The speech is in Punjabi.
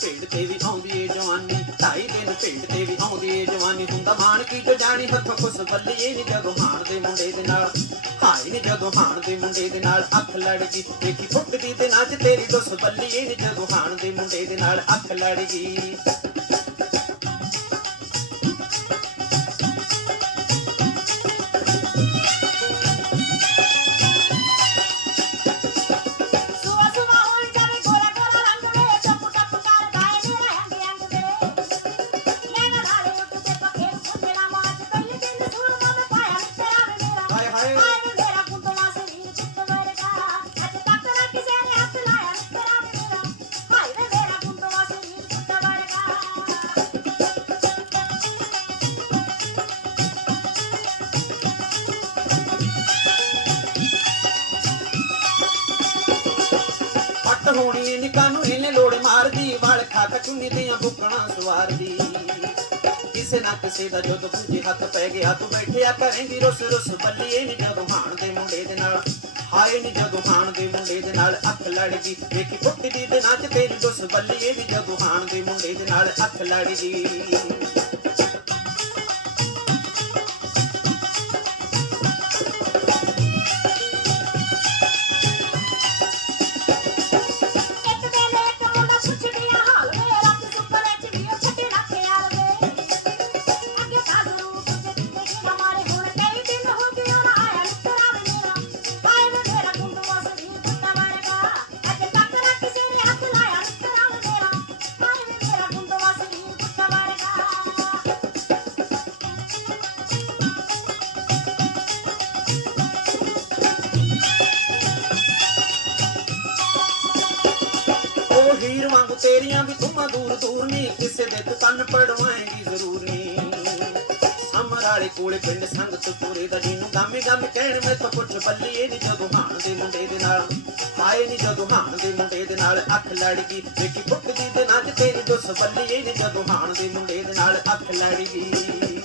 ਪਿੰਡ ਤੇ ਵੀ ਆਉਂਦੀ ਏ ਜਵਾਨੀ ਢਾਈ ਦਿਨ ਪਿੰਡ ਤੇ ਵੀ ਆਉਂਦੀ ਏ ਜਵਾਨੀ। ਹੁੰਦਾ ਮਾਣ ਕੀ ਜੋ ਜਾਣੀ, ਹੱਥੋਂ ਖੁਸ ਬੱਲੀਏ ਨੀ ਜਦੋਂ ਹਾਣ ਦੇ ਮੁੰਡੇ ਦੇ ਨਾਲ। ਹਾਏ ਨੀ ਜਦੋਂ ਹਾਣ ਦੇ ਮੁੰਡੇ ਦੇ ਨਾਲ ਅੱਖ ਲੜ ਗਈ। ਦੇਖੀ ਫੁੱਕਦੀ ਤੇ ਨੱਚ ਤੇਰੀ ਦੁਸ ਬੱਲੀਏ ਨੀ ਜਦੋਂ ਹਾਣ ਦੇ ਮੁੰਡੇ ਦੇ ਨਾਲ ਅੱਖ ਲੜ ਗਈ। ਪੱਟ ਹੋਣੀ ਨਿਕਾਂ ਨੂੰ ਇਹਨੇ ਲੋੜ ਮਾਰਦੀ, ਵਾਲ ਖਾਕ ਚੁੰਨੀ ਦੀਆਂ ਬੁੱਕਣਾ ਸਵਾਰਦੀ। ਕਿਸੇ ਨਾ ਕਿਸੇ ਦਾ ਜਦ ਪੂਜੇ ਹੱਥ ਪੈ ਗਿਆ, ਤੂੰ ਬੈਠਿਆ ਕਰੇਂਗੀ ਰੁੱਸ ਰੁੱਸ, ਬੱਲੀਏ ਨੀ ਜਦੋਂ ਹਾਣ ਦੇ ਮੁੰਡੇ ਦੇ ਨਾਲ। ਹਾਏ ਨੀ ਜਦੋਂ ਹਾਣ ਦੇ ਮੁੰਡੇ ਦੇ ਨਾਲ, ਅੱਖ ਲੜ ਗਈ। ਵੇਖੀ ਫੁੱਟਦੀ ਤੇ ਨੱਚ ਤੇਰੀ ਦੁੱਸ ਬੱਲੀਏ ਨੀ ਜਦੋਂ ਹਾਣ ਦੇ ਮੁੰਡੇ ਦੇ ਨਾਲ, ਅੱਖ ਲੜ ਗਈ। ਤੇਰੀਆਂ ਵੀ ਤੁਮਾਂ ਦੂਰ ਦੂਰ ਨਹੀਂ ਕਿਸੇ ਦੇ ਤੂੰ ਪੜਵਾਏਗੀ ਜ਼ਰੂਰ ਨਹੀਂ ਅਮਰ ਕੋਲੇ ਪਿੰਡ ਸੰਗਤ ਪੂਰੇ ਦਾ ਜਿਹਨੂੰ ਗਾਮੇ ਗਾਮੇ ਕਹਿਣ, ਮੈਂ ਤਾਂ ਪੁੱਛ ਬੱਲੀਏ ਨੀ ਜਦੋਂ ਹਾਣ ਦੇ ਮੁੰਡੇ ਦੇ ਨਾਲ। ਆਏ ਨੀ ਜਦੋਂ ਹਾਣ ਦੇ ਮੁੰਡੇ ਦੇ ਨਾਲ, ਅੱਖ ਲੜ ਗਈ ਵੇਖੀ ਫੁੱਕਦੀ ਤੇ ਨੱਚ ਤੇਰੀ ਦੁੱਸ ਬੱਲੀਏ ਨੀ ਜਦੋਂ ਹਾਣ ਦੇ ਮੁੰਡੇ ਦੇ ਨਾਲ, ਅੱਖ ਲੜ ਗਈ